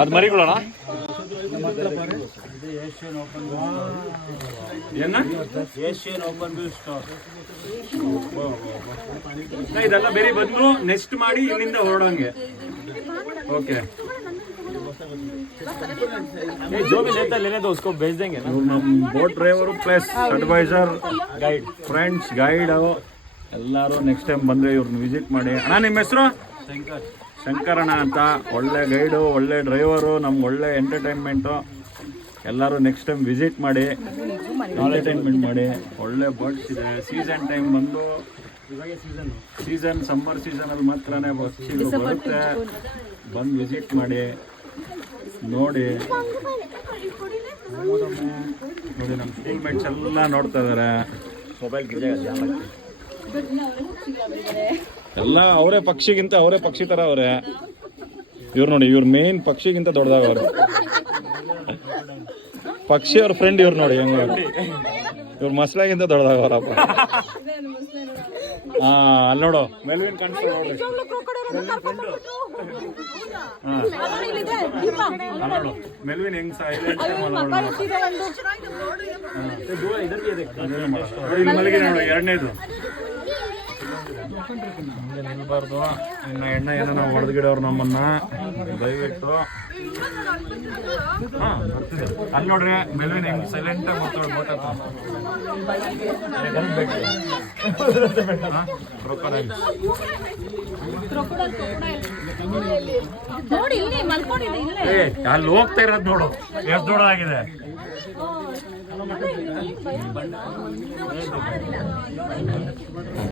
ಅದು ಮರಿಗಳಣ್ಣ ಏನ Asian open view star. ಇದೆಲ್ಲ ಬೇರೆ ಬಂದು ನೆಕ್ಸ್ಟ್ ಮಾಡಿ ಇಲ್ಲಿಂದ ಹೊರಡಂಗೆ. ಓಕೆ जो भी लेता लेने दो, उसको भेज देंगे ना. ನಮ್ಮ boat driver plus adviser guide friends guide ಎಲ್ಲರೂ ನೆಕ್ಸ್ಟ್ ಟೈಮ್ ಬಂದರೆ ಇವ್ರನ್ನ ವಿಸಿಟ್ ಮಾಡಿ. ಅಣ್ಣ ನಿಮ್ಮ ಹೆಸರು? ಶಂಕರಣ್ಣ ಅಂತ. ಒಳ್ಳೆ ಗೈಡು, ಒಳ್ಳೆ ಡ್ರೈವರು, ನಮ್ಗೆ ಒಳ್ಳೆ ಎಂಟರ್ಟೈನ್ಮೆಂಟು. ಎಲ್ಲರೂ ನೆಕ್ಸ್ಟ್ ಟೈಮ್ ವಿಸಿಟ್ ಮಾಡಿ, ಎಂಟರ್ಟೈನ್ಮೆಂಟ್ ಮಾಡಿ. ಒಳ್ಳೆ ಬರ್ಡ್ಸ್ ಇದೆ. ಸೀಸನ್ ಟೈಮ್ ಬಂದು ಸಮ್ಮರ್ ಸೀಸನಲ್ಲಿ ಮಾತ್ರನೇ ಪಕ್ಷಿಗಳು ಬರುತ್ತೆ. ಬಂದು ವಿಸಿಟ್ ಮಾಡಿ, ನೋಡಿ. ನೋಡಿ ನಮ್ಮ ಸ್ಕೂಲ್ಮೇಟ್ಸ್ ಎಲ್ಲ ನೋಡ್ತಾ ಇದ್ದಾರೆ. ಮೊಬೈಲ್ ಎಲ್ಲ ಅವರೇ ಪಕ್ಷಿಗಿಂತ ಅವರೇ ಪಕ್ಷಿ ಥರ ಅವರೇ. ಇವ್ರು ನೋಡಿ, ಇವ್ರು ಮೇನ್ ಪಕ್ಷಿಗಿಂತ ದೊಡ್ಡದಾಗವ್ರೆ. ಪಕ್ಷಿ ಅವ್ರ ಫ್ರೆಂಡ್ ಇವ್ರು ನೋಡಿ ಹೆಂಗ. ಇವ್ರು ಮಸ್ಲಾಗಿಂತ ದೊಡ್ಡದಾಗವ್ರಪ್ಪ. ಅಲ್ಲಿ ನೋಡು ಮೆಲ್ವಿನ್ ಕಾಣಿಸ್ತಾ ನೋಡಿ. ನೋಡು ಮೆಲ್ವಿನ್ ಹೆಂಗ್ ಇಲ್ಲಿ ಮಲಗಿ ನೋಡು. ಎರಡನೇದು ನಿಲ್ಬಾರ್ದು. ಇನ್ನು ಎಣ್ಣ ಏನೋ ನಾವು ಹೊಡೆದ್ಗಿಡವ್ರು ನಮ್ಮನ್ನ, ದಯವಿಟ್ಟು. ಅಲ್ಲಿ ನೋಡ್ರಿ ಮೆಲ್ವಿನ್ ಹೆಂಗ್ ಸೈಲೆಂಟ್ ಆಗಿ ಬರ್ತಾಳೆ. ಅಲ್ಲಿ ಹೋಗ್ತಾ ಇರೋದು ನೋಡು ಎಷ್ಟು ದೊಡ್ಡದಾಗಿದೆ.